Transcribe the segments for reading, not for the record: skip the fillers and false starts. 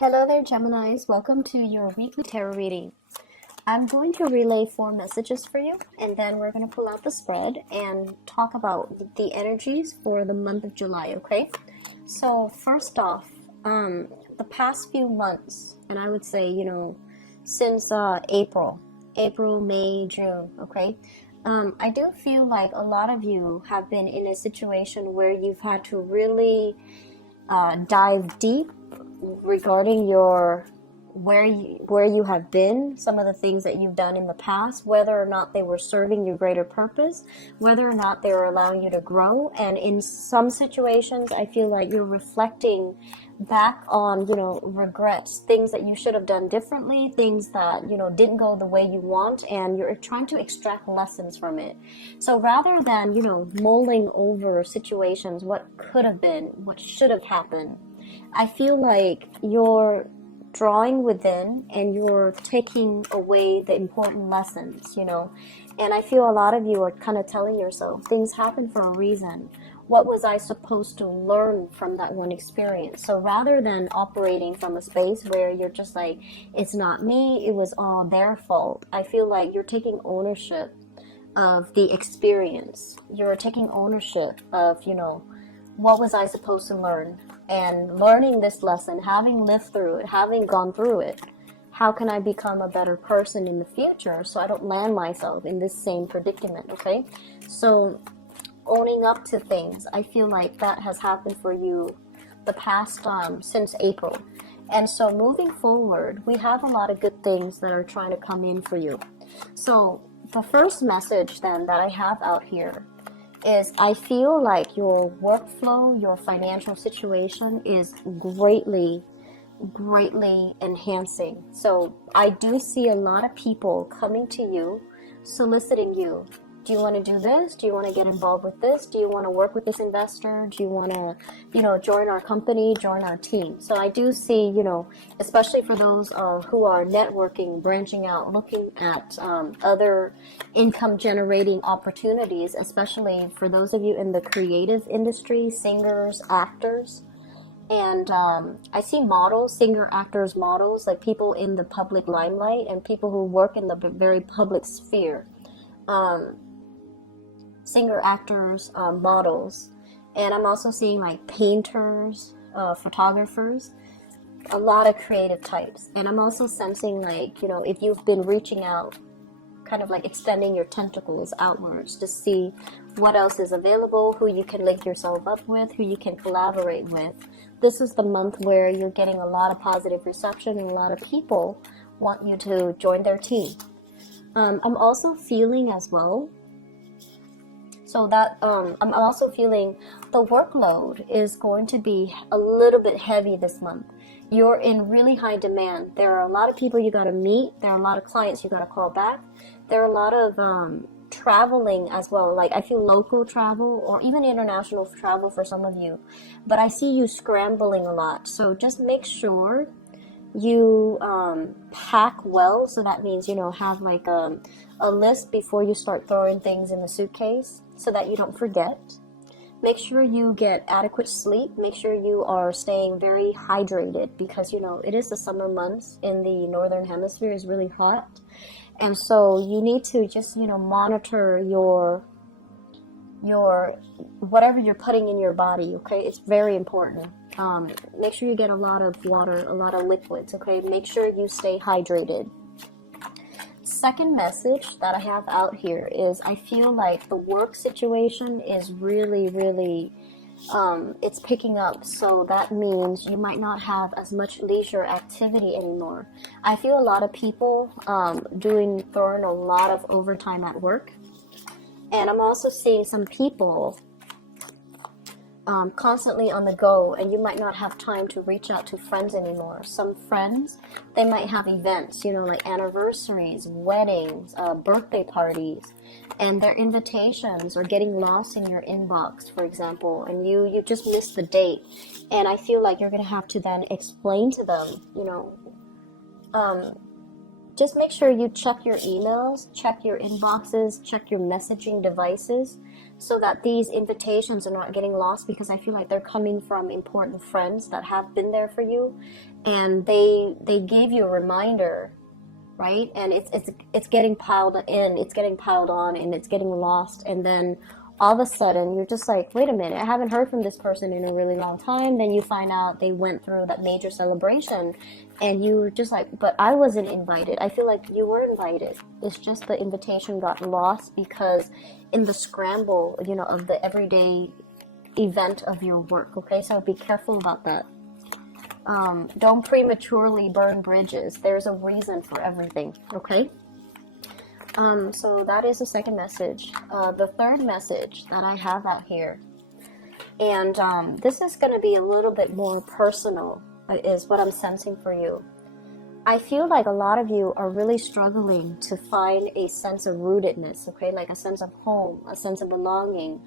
Hello there, Geminis. Welcome to your weekly tarot reading. I'm going to relay 4 messages for you, and then we're going to pull out the spread and talk about the energies for the month of July, okay? So, first off, the past few months, and I would say, since April, May, June, okay? I do feel like a lot of you have been in a situation where you've had to really dive deep regarding your where you have been, some of the things that you've done in the past, whether or not they were serving your greater purpose, whether or not they were allowing you to grow. And in some situations, I feel like you're reflecting back on, regrets, things that you should have done differently, things that, didn't go the way you want, and you're trying to extract lessons from it. So rather than, mulling over situations, what could have been, what should have happened, I feel like you're drawing within and you're taking away the important lessons, and I feel a lot of you are kind of telling yourself things happen for a reason. What was I supposed to learn from that one experience? So rather than operating from a space where you're just like, it's not me, it was all their fault, I feel like you're taking ownership of the experience. You're taking ownership of, what was I supposed to learn? And learning this lesson, having lived through it, having gone through it, how can I become a better person in the future so I don't land myself in this same predicament, okay? So owning up to things, I feel like that has happened for you the past since April. And so moving forward, we have a lot of good things that are trying to come in for you. So the first message then that I have out here is I feel like your workflow, your financial situation is greatly enhancing. So I do see a lot of people coming to you, soliciting you. Do you want to do this? Do you want to get involved with this? Do you want to work with this investor? Do you want to, join our company, join our team? So I do see, especially for those who are networking, branching out, looking at other income generating opportunities, especially for those of you in the creative industry, singers, actors. And I see models, singer, actors, models, like people in the public limelight and people who work in the very public sphere. Singer, actors, models, and I'm also seeing like painters, photographers, a lot of creative types. And I'm also sensing like, if you've been reaching out, kind of like extending your tentacles outwards to see what else is available, who you can link yourself up with, who you can collaborate with. This is the month where you're getting a lot of positive reception and a lot of people want you to join their team. I'm also feeling as well, so that I'm also feeling the workload is going to be a little bit heavy this month. You're in really high demand. There are a lot of people you got to meet. There are a lot of clients you got to call back. There are a lot of traveling as well. Like I feel local travel or even international travel for some of you. But I see you scrambling a lot. So just make sure you pack well. So that means, have like a list before you start throwing things in the suitcase so that you don't forget. Make sure you get adequate sleep. Make sure you are staying very hydrated because, it is the summer months in the northern hemisphere is really hot. And so you need to just, monitor your whatever you're putting in your body, okay? It's very important. Make sure you get a lot of water, a lot of liquids, okay? Make sure you stay hydrated. Second message that I have out here is I feel like the work situation is really it's picking up. So that means you might not have as much leisure activity anymore. I feel a lot of people throwing a lot of overtime at work. And I'm also seeing some people constantly on the go, and you might not have time to reach out to friends anymore. Some friends, they might have events, like anniversaries, weddings, birthday parties, and their invitations are getting lost in your inbox, for example, and you just missed the date. And I feel like you're going to have to then explain to them, just make sure you check your emails, check your inboxes, check your messaging devices, so that these invitations are not getting lost, because I feel like they're coming from important friends that have been there for you, and they gave you a reminder, right? And it's getting piled in, it's getting piled on, and it's getting lost, and then all of a sudden you're just like, wait a minute, I haven't heard from this person in a really long time. Then you find out they went through that major celebration, and you're just like, but I wasn't invited. I feel like you were invited. It's just the invitation got lost because in the scramble, you know, of the everyday event of your work. Okay, so be careful about that. Don't prematurely burn bridges. There's a reason for everything. Okay. So that is the second message. The third message that I have out here, and this is going to be a little bit more personal, is what I'm sensing for you. I feel like a lot of you are really struggling to find a sense of rootedness, okay, like a sense of home, a sense of belonging.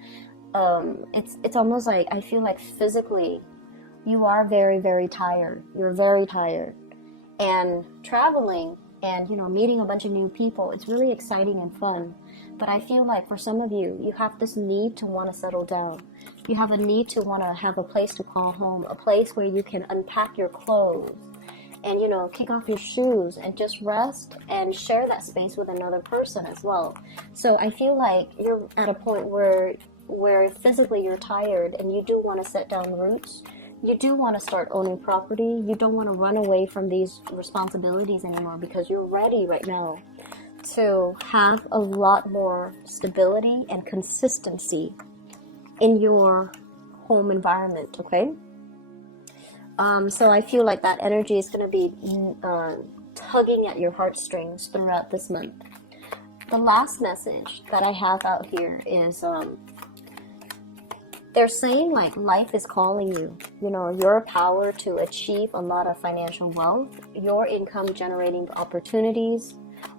It's almost like I feel like physically you are very, very tired. You're very tired, and traveling and, you know, meeting a bunch of new people, it's really exciting and fun. But I feel like for some of you, you have this need to want to settle down. You have a need to want to have a place to call home, a place where you can unpack your clothes and, you know, kick off your shoes and just rest and share that space with another person as well. So I feel like you're at a point where physically you're tired, and you do want to set down roots. You do want to start owning property. You don't want to run away from these responsibilities anymore, because you're ready right now to have a lot more stability and consistency in your home environment, okay? So I feel like that energy is going to be tugging at your heartstrings throughout this month. The last message that I have out here is they're saying like life is calling you. You know, your power to achieve a lot of financial wealth, your income generating opportunities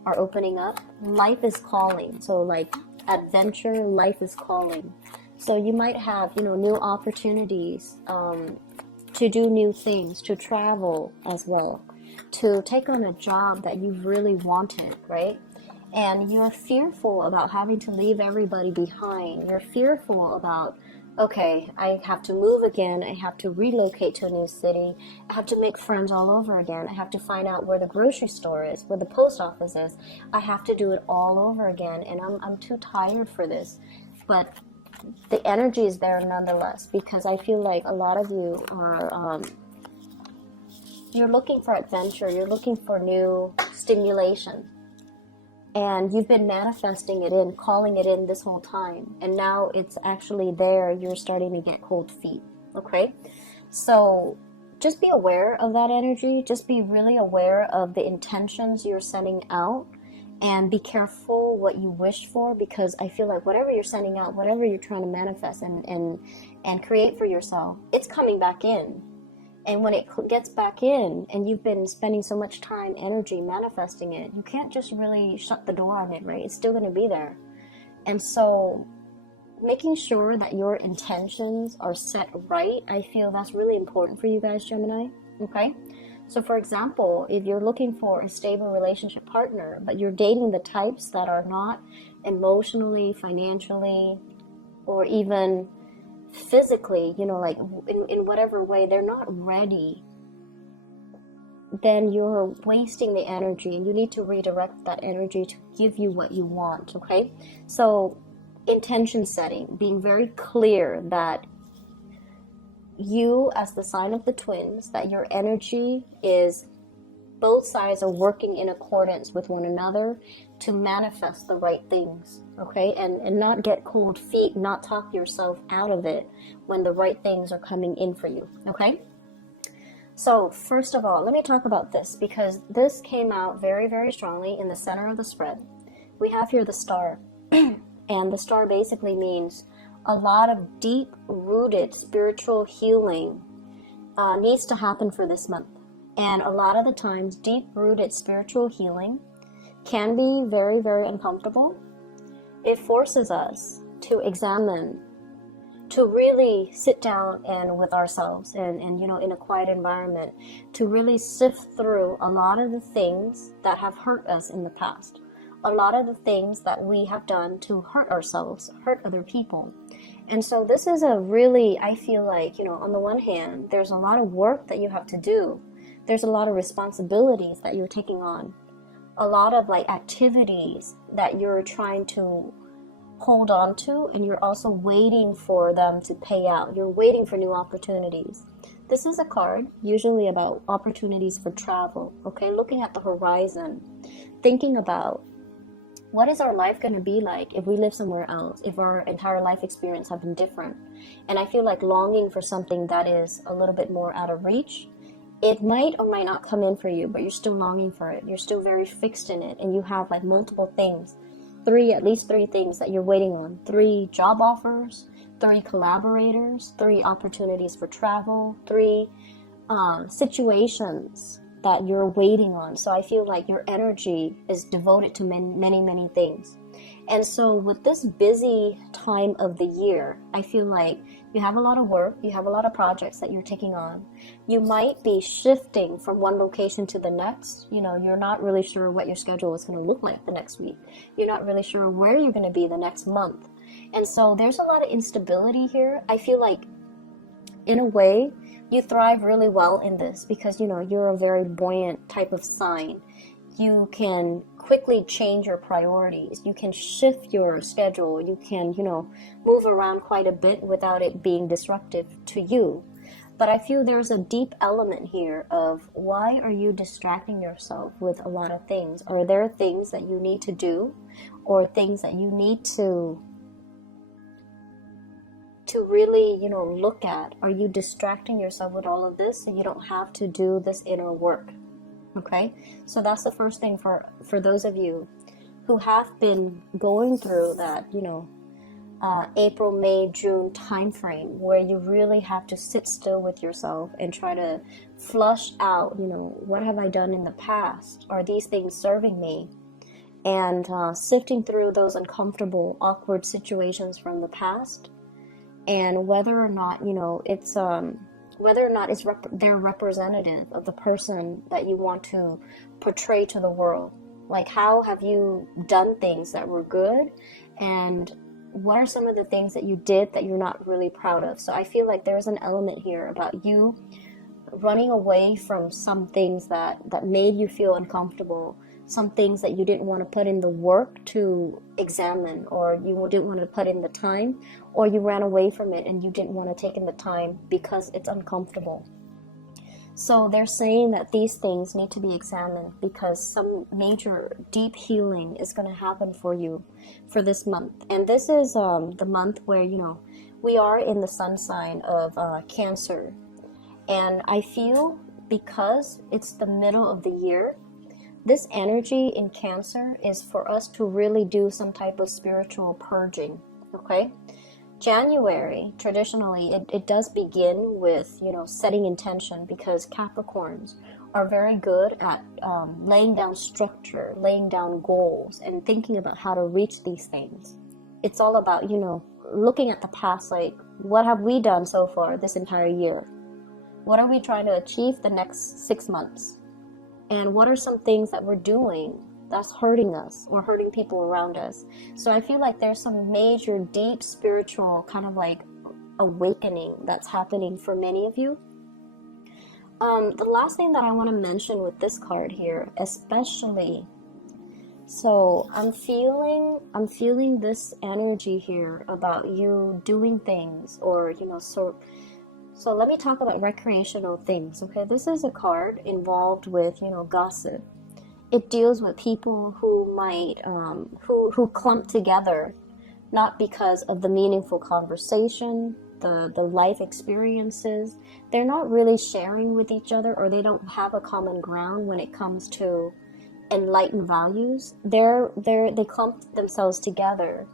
are opening up. Life is calling. So like adventure, life is calling. So you might have, you know, new opportunities to do new things, to travel as well, to take on a job that you really wanted, right? And you're fearful about having to leave everybody behind. You're fearful about, okay, I have to move again. I have to relocate to a new city. I have to make friends all over again. I have to find out where the grocery store is, where the post office is. I have to do it all over again, and I'm too tired for this. But the energy is there nonetheless, because I feel like a lot of you are, you're looking for adventure. You're looking for new stimulation. And you've been manifesting it in, calling it in this whole time. And now it's actually there. You're starting to get cold feet. Okay? So just be aware of that energy. Just be really aware of the intentions you're sending out. And be careful what you wish for, because I feel like whatever you're sending out, whatever you're trying to manifest and create for yourself, it's coming back in. And when it gets back in, and you've been spending so much time, energy manifesting it, you can't just really shut the door on it, right? It's still going to be there. And so making sure that your intentions are set right, I feel that's really important for you guys, Gemini. Okay? So for example, if you're looking for a stable relationship partner, but you're dating the types that are not emotionally, financially, or even physically, you know, like in whatever way, they're not ready, then you're wasting the energy, and you need to redirect that energy to give you what you want, okay? So intention setting, being very clear that you, as the sign of the twins, that your energy is, both sides are working in accordance with one another to manifest the right things, okay? And not get cold feet, not talk yourself out of it when the right things are coming in for you, okay? So first of all, let me talk about this, because this came out very, very strongly in the center of the spread. We have here the star, and the star basically means a lot of deep-rooted spiritual healing needs to happen for this month. And a lot of the times, deep-rooted spiritual healing can be very, very uncomfortable. It forces us to examine, to really sit down and with ourselves and you know, in a quiet environment, to really sift through a lot of the things that have hurt us in the past, a lot of the things that we have done to hurt ourselves, hurt other people. And so this is a really, I feel like, you know, on the one hand, there's a lot of work that you have to do. There's a lot of responsibilities that you're taking on, a lot of like activities that you're trying to hold on to, and you're also waiting for them to pay out. You're waiting for new opportunities. This is a card usually about opportunities for travel, okay? Looking at the horizon, thinking about what is our life going to be like if we live somewhere else, if our entire life experience have been different. And I feel like longing for something that is a little bit more out of reach. It might or might not come in for you, but you're still longing for it. You're still very fixed in it, and you have like multiple things. At least three things that you're waiting on. 3 job offers, 3 collaborators, 3 opportunities for travel, 3 situations that you're waiting on. So I feel like your energy is devoted to many things. And so with this busy time of the year, I feel like you have a lot of work, you have a lot of projects that you're taking on. You might be shifting from one location to the next. You know, you're not really sure what your schedule is going to look like the next week. You're not really sure where you're going to be the next month. And so there's a lot of instability here. I feel like, in a way, you thrive really well in this because, you know, you're a very buoyant type of sign. You can quickly change your priorities. You can shift your schedule. You can, you know, move around quite a bit without it being disruptive to you. But I feel there's a deep element here of why are you distracting yourself with a lot of things? Are there things that you need to do or things that you need to really, you know, look at? Are you distracting yourself with all of this so you don't have to do this inner work? Okay, so that's the first thing for those of you who have been going through that, you know, April, May, June time frame where you really have to sit still with yourself and try to flush out, you know, what have I done in the past? Are these things serving me? And sifting through those uncomfortable, awkward situations from the past, and whether or not, you know, it's they're representative of the person that you want to portray to the world. Like, how have you done things that were good, and what are some of the things that you did that you're not really proud of? So I feel like there's an element here about you running away from some things that made you feel uncomfortable, some things that you didn't want to put in the work to examine, or you didn't want to put in the time, or you ran away from it and you didn't want to take in the time because it's uncomfortable. So they're saying that these things need to be examined because some major deep healing is going to happen for you for this month. And this is the month where, you know, we are in the sun sign of Cancer. And I feel because it's the middle of the year, this energy in Cancer is for us to really do some type of spiritual purging, okay? January, traditionally, it does begin with, you know, setting intention, because Capricorns are very good at laying down structure, laying down goals, and thinking about how to reach these things. It's all about, you know, looking at the past, like, what have we done so far this entire year? What are we trying to achieve the next 6 months? And what are some things that we're doing that's hurting us or hurting people around us? So I feel like there's some major, deep spiritual kind of like awakening that's happening for many of you. The last thing that I want to mention with this card here, especially, so I'm feeling this energy here about you doing things, or, you know, so let me talk about recreational things, okay? This is a card involved with, you know, gossip. It deals with people who might, who clump together, not because of the meaningful conversation, the life experiences. They're not really sharing with each other, or they don't have a common ground when it comes to enlightened values. They clump themselves together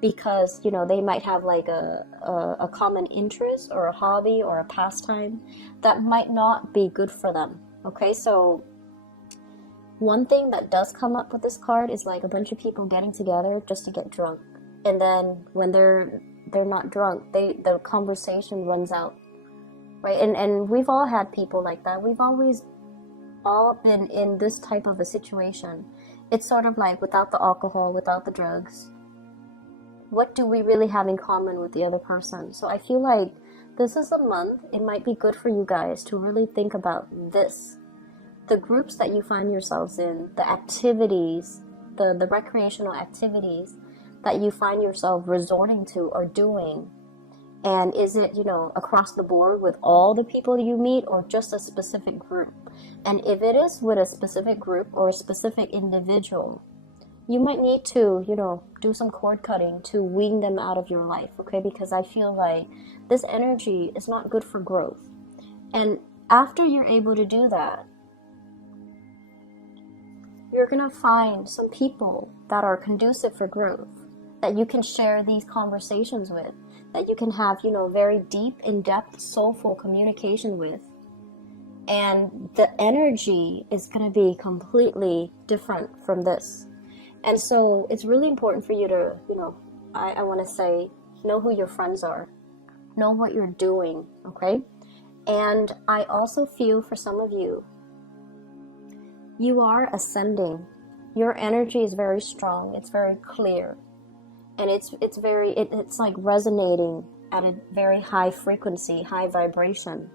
because, you know, they might have like a common interest or a hobby or a pastime that might not be good for them. Okay, so one thing that does come up with this card is like a bunch of people getting together just to get drunk. And then when they're they're not drunk, the conversation runs out, right? And we've all had people like that. We've always all been in this type of a situation. It's sort of like without the alcohol, without the drugs, what do we really have in common with the other person? So I feel like this is a month, it might be good for you guys to really think about this. The groups that you find yourselves in, the activities, the recreational activities that you find yourself resorting to or doing. And is it, across the board with all the people you meet or just a specific group? And if it is with a specific group or a specific individual, you might need to, do some cord cutting to wean them out of your life, okay? Because I feel like this energy is not good for growth. And after you're able to do that, you're going to find some people that are conducive for growth, that you can share these conversations with, that you can have, very deep, in-depth, soulful communication with. And the energy is going to be completely different from this. And so it's really important for you to, I want to say, know who your friends are, know what you're doing, okay? And I also feel for some of you, you are ascending. Your energy is very strong. It's very clear. And it's like resonating at a very high frequency, high vibration.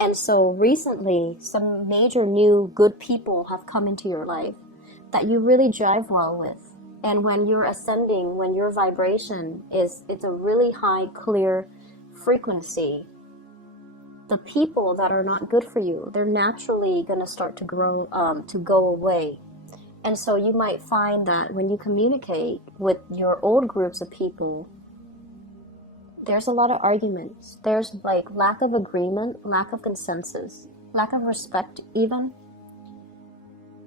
And so recently, some major new good people have come into your life that you really jive well with. And when you're ascending, when your vibration it's a really high, clear frequency, the people that are not good for you, they're naturally going to start to go away. And so you might find that when you communicate with your old groups of people, there's a lot of arguments. There's like lack of agreement, lack of consensus, lack of respect even.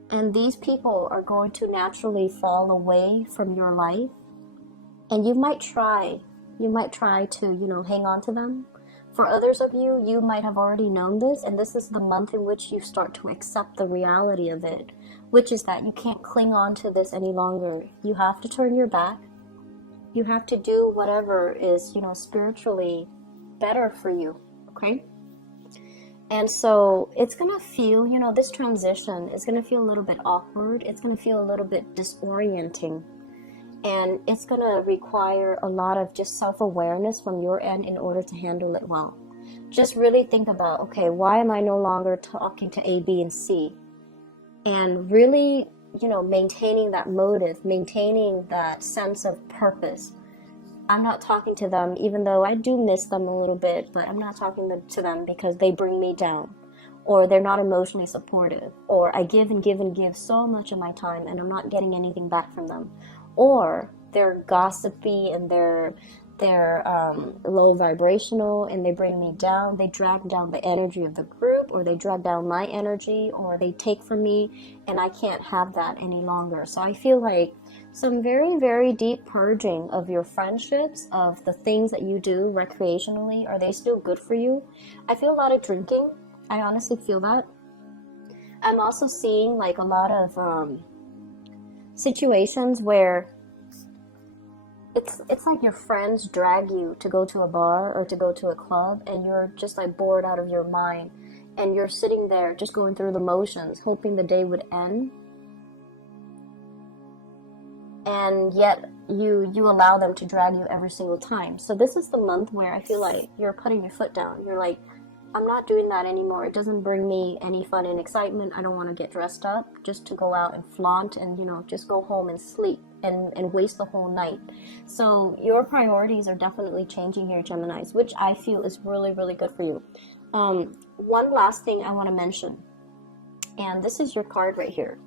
And these people are going to naturally fall away from your life. And you might try to, hang on to them. For others of you, you might have already known this, and this is the month in which you start to accept the reality of it, which is that you can't cling on to this any longer. You have to turn your back. You have to do whatever is, spiritually better for you, okay? And so it's going to feel, this transition is going to feel a little bit awkward. It's going to feel a little bit disorienting. And it's going to require a lot of just self-awareness from your end in order to handle it well. Just really think about, okay, why am I no longer talking to A, B, and C? And really, maintaining that motive, maintaining that sense of purpose. I'm not talking to them, even though I do miss them a little bit, but I'm not talking to them because they bring me down, or they're not emotionally supportive, or I give and give and give so much of my time and I'm not getting anything back from them, or they're gossipy and they're low vibrational and they bring me down. They drag down the energy of the group, or they drag down my energy, or they take from me, and I can't have that any longer. So I feel like some very, very deep purging of your friendships, of the things that you do recreationally. Are they still good for you? I feel a lot of drinking. I honestly feel that. I'm also seeing like a lot of situations where it's like your friends drag you to go to a bar or to go to a club, and you're just like bored out of your mind, and you're sitting there just going through the motions, hoping the day would end. And yet you allow them to drag you every single time. So this is the month where I feel like you're putting your foot down. You're like, I'm not doing that anymore. It doesn't bring me any fun and excitement. I don't want to get dressed up just to go out and flaunt and, just go home and sleep and waste the whole night. So your priorities are definitely changing here, Geminis, which I feel is really, really good for you. One last thing I want to mention, and this is your card right here.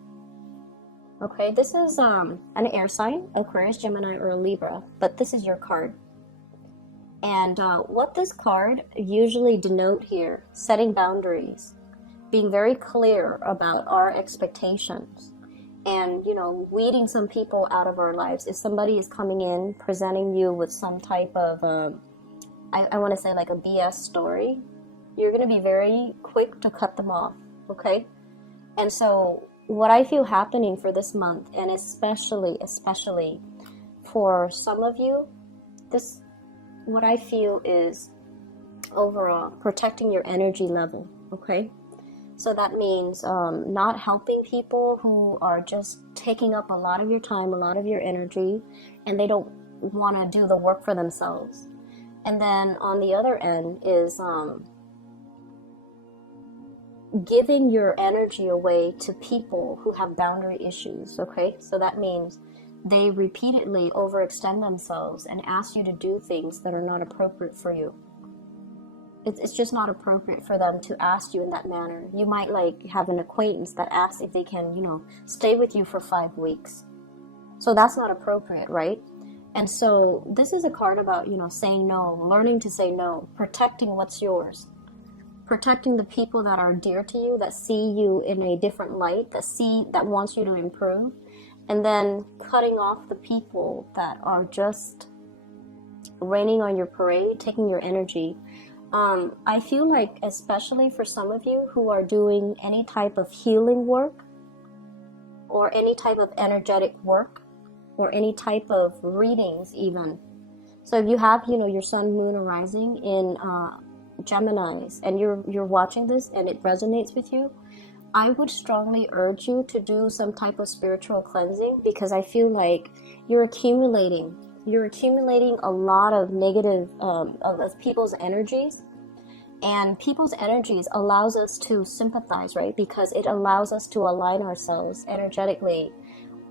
Okay, this is an air sign, Aquarius, Gemini, or a Libra, but this is your card. And what this card usually denote here, setting boundaries, being very clear about our expectations, and, weeding some people out of our lives. If somebody is coming in, presenting you with some type of, I want to say like a BS story, you're going to be very quick to cut them off, okay? And so what I feel happening for this month, and especially for some of you, this what I feel is overall protecting your energy level, okay? So that means not helping people who are just taking up a lot of your time, a lot of your energy, and they don't want to do the work for themselves. And then on the other end is giving your energy away to people who have boundary issues, okay? So that means they repeatedly overextend themselves and ask you to do things that are not appropriate for you. It's just not appropriate for them to ask you in that manner. You might like have an acquaintance that asks if they can, stay with you for 5 weeks. So that's not appropriate, right? And so this is a card about, saying no, learning to say no, protecting what's yours, protecting the people that are dear to you, that see you in a different light, that wants you to improve, and then cutting off the people that are just raining on your parade, taking your energy. I feel like, especially for some of you who are doing any type of healing work or any type of energetic work or any type of readings even. So if you have, your sun, moon, or rising in Geminis and you're watching this and it resonates with you, I would strongly urge you to do some type of spiritual cleansing, because I feel like you're accumulating a lot of negative of people's energies, and people's energies allows us to sympathize, right? Because it allows us to align ourselves energetically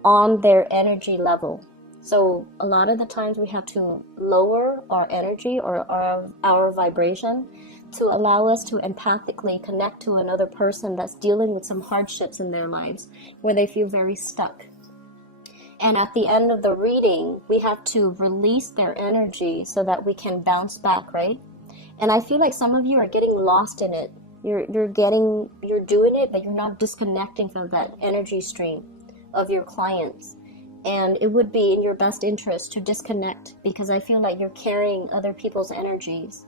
on their energy level. So a lot of the times we have to lower our energy or our vibration to allow us to empathically connect to another person that's dealing with some hardships in their lives where they feel very stuck. And at the end of the reading, we have to release their energy so that we can bounce back, right? And I feel like some of you are getting lost in it. You're doing it, but you're not disconnecting from that energy stream of your clients. And it would be in your best interest to disconnect, because I feel like you're carrying other people's energies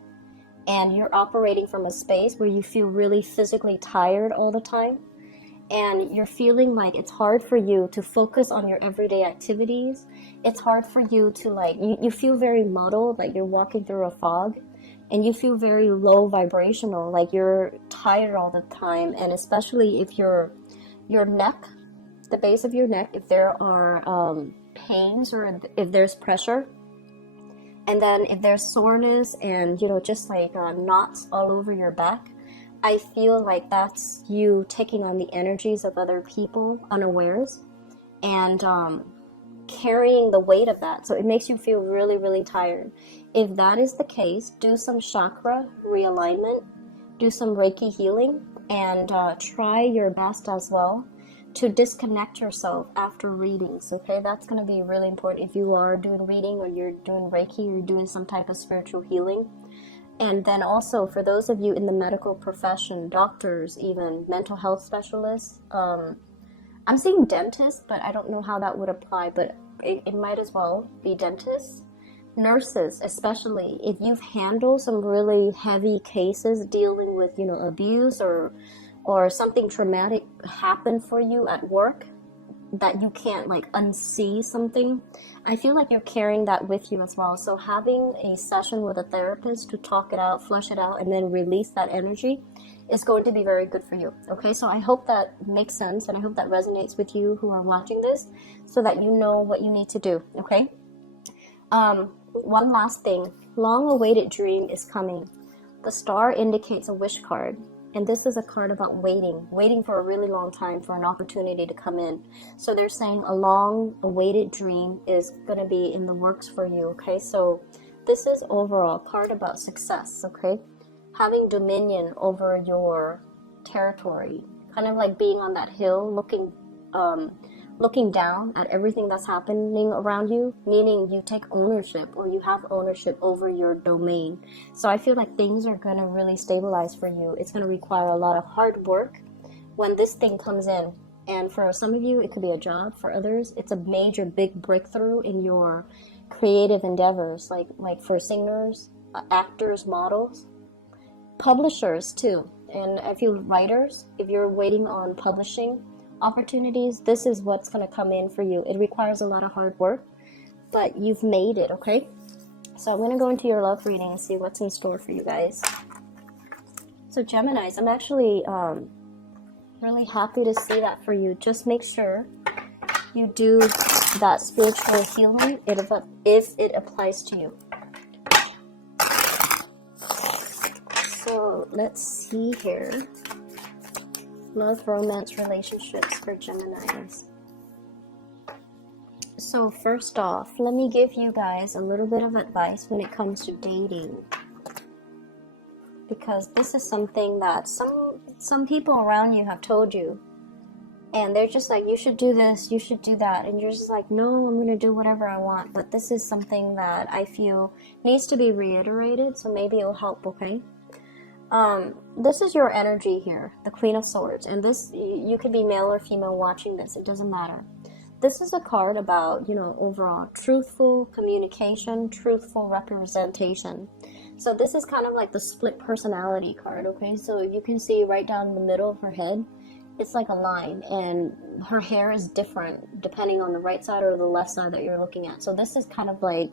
and you're operating from a space where you feel really physically tired all the time. And you're feeling like it's hard for you to focus on your everyday activities. It's hard for you to you feel very muddled, like you're walking through a fog, and you feel very low vibrational, like you're tired all the time. And especially if your neck, the base of your neck, if there are pains or if there's pressure, and then if there's soreness and, just like knots all over your back, I feel like that's you taking on the energies of other people unawares and carrying the weight of that. So it makes you feel really, really tired. If that is the case, do some chakra realignment, do some Reiki healing, and try your best as well to disconnect yourself after readings, okay? That's going to be really important if you are doing reading or you're doing Reiki or you're doing some type of spiritual healing. And then also for those of you in the medical profession, doctors, even mental health specialists, I'm seeing dentists, but I don't know how that would apply, but it might as well be dentists. Nurses, especially if you've handled some really heavy cases dealing with, abuse or something traumatic happened for you at work that you can't unsee something, I feel like you're carrying that with you as well. So having a session with a therapist to talk it out, flush it out, and then release that energy is going to be very good for you. Okay, so I hope that makes sense, and I hope that resonates with you who are watching this, so that you know what you need to do. Okay. One last thing, long-awaited dream is coming. The star indicates a wish card. And this is a card about waiting for a really long time for an opportunity to come in. So they're saying a long-awaited dream is going to be in the works for you, okay? So this is overall a card about success, okay? Having dominion over your territory, kind of like being on that hill looking down at everything that's happening around you, meaning you take ownership or you have ownership over your domain. So I feel like things are going to really stabilize for you. It's going to require a lot of hard work when this thing comes in. And for some of you, it could be a job. For others, it's a major big breakthrough in your creative endeavors, like for singers, actors, models, publishers too. And I feel writers, if you're waiting on publishing opportunities, this is what's going to come in for you. It requires a lot of hard work, but you've made it, okay? So I'm going to go into your love reading and see what's in store for you guys. So Geminis, I'm actually really happy to see that for you. Just make sure you do that spiritual healing if it applies to you. So let's see here. Love, romance, relationships for Geminis. So first off, let me give you guys a little bit of advice when it comes to dating. Because this is something that some people around you have told you. And they're just like, you should do this, you should do that. And you're just like, no, I'm going to do whatever I want. But this is something that I feel needs to be reiterated. So maybe it'll help, okay? This is your energy here, the Queen of Swords. And this, you could be male or female watching this. It doesn't matter. This is a card about, overall truthful communication, truthful representation. So this is kind of like the split personality card, okay? So you can see right down the middle of her head, it's like a line, and her hair is different depending on the right side or the left side that you're looking at. So this is kind of like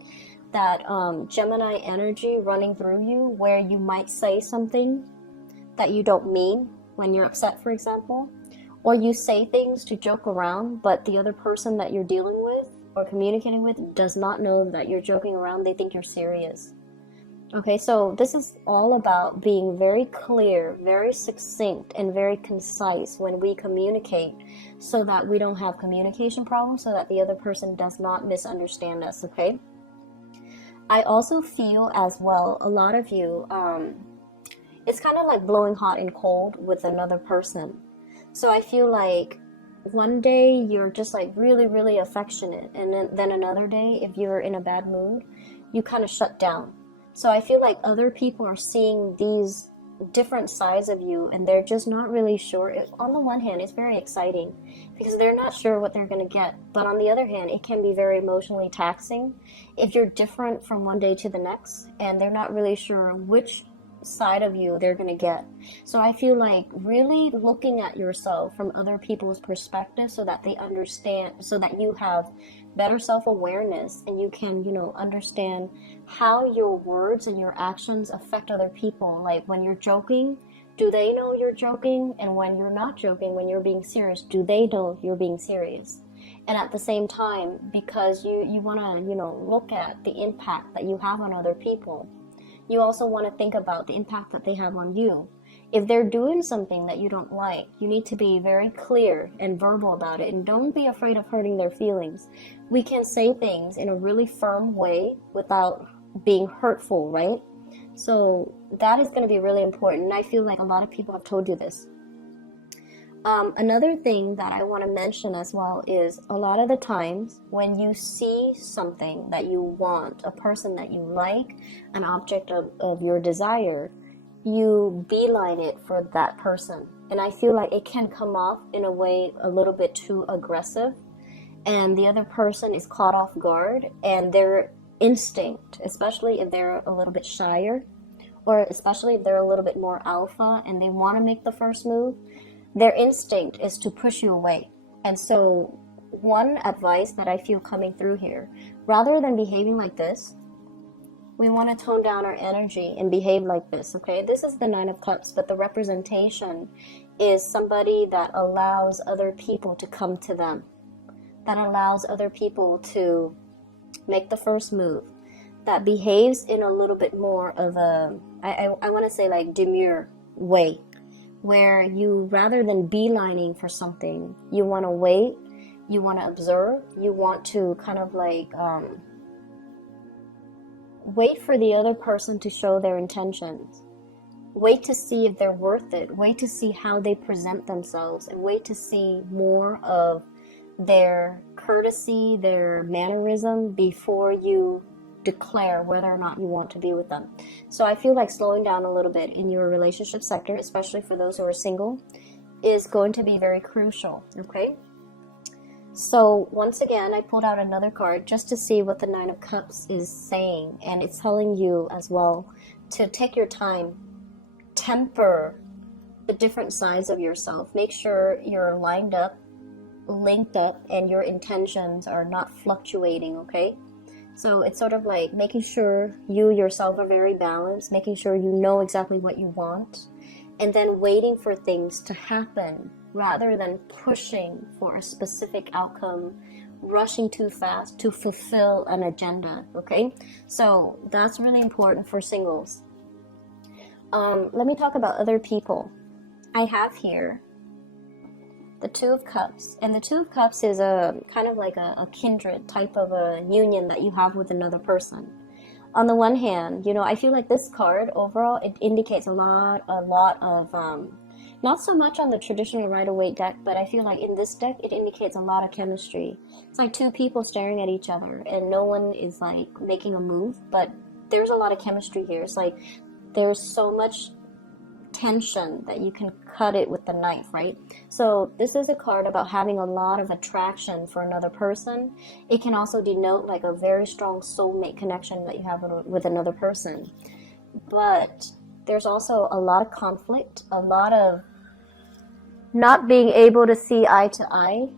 that Gemini energy running through you, where you might say something that you don't mean when you're upset, for example, or you say things to joke around, but the other person that you're dealing with or communicating with does not know that you're joking around. They think you're serious. Okay, so this is all about being very clear, very succinct, and very concise when we communicate, so that we don't have communication problems, so that the other person does not misunderstand us, okay? I also feel as well, a lot of you, it's kind of like blowing hot and cold with another person. So I feel like one day you're just like really, really affectionate, and then another day, if you're in a bad mood, you kind of shut down. So I feel like other people are seeing these different sides of you, and they're just not really sure. On the one hand, it's very exciting because they're not sure what they're going to get. But on the other hand, it can be very emotionally taxing if you're different from one day to the next, and they're not really sure which side of you they're going to get. So I feel like really looking at yourself from other people's perspective, so that they understand, so that you have better self-awareness, and you can, understand how your words and your actions affect other people. Like when you're joking, do they know you're joking? And when you're not joking, when you're being serious, do they know you're being serious? And at the same time, because you want to, look at the impact that you have on other people, you also want to think about the impact that they have on you. If they're doing something that you don't like, you need to be very clear and verbal about it, and don't be afraid of hurting their feelings. We can say things in a really firm way without being hurtful, right? So that is going to be really important, and I feel like a lot of people have told you this. Another thing that I want to mention as well is, a lot of the times when you see something that you want, a person that you like, an object of your desire, you beeline it for that person. And I feel like it can come off in a way a little bit too aggressive, and the other person is caught off guard, and their instinct, especially if they're a little bit shyer, or especially if they're a little bit more alpha and they want to make the first move, their instinct is to push you away. And so one advice that I feel coming through here, rather than behaving like this, we want to tone down our energy and behave like this, okay? This is the Nine of Cups, but the representation is somebody that allows other people to come to them, that allows other people to make the first move, that behaves in a little bit more of a, I want to say like demure way, where you, rather than beelining for something, you want to wait, you want to observe, you want to kind of like wait for the other person to show their intentions. Wait to see if they're worth it. Wait to see how they present themselves, and wait to see more of their courtesy, their mannerism, before you declare whether or not you want to be with them. So I feel like slowing down a little bit in your relationship sector, especially for those who are single, is going to be very crucial, okay? So once again, I pulled out another card just to see what the Nine of Cups is saying, and it's telling you as well to take your time, temper the different sides of yourself. Make sure you're lined up, linked up, and your intentions are not fluctuating, okay? So it's sort of like making sure you yourself are very balanced, making sure you know exactly what you want, and then waiting for things to happen rather than pushing for a specific outcome, rushing too fast to fulfill an agenda, okay? So that's really important for singles. Let me talk about other people. I have here the Two of Cups, and the Two of Cups is a kind of like a kindred type of a union that you have with another person. On the one hand, you know, I feel like this card overall, it indicates a lot of not so much on the traditional Rider-Waite deck, but I feel like in this deck it indicates a lot of chemistry. It's like two people staring at each other and no one is like making a move, but there's a lot of chemistry here. It's like there's so much tension that you can cut it with the knife, right? So this is a card about having a lot of attraction for another person. It can also denote like a very strong soulmate connection that you have with another person. But there's also a lot of conflict, a lot of not being able to see eye to eye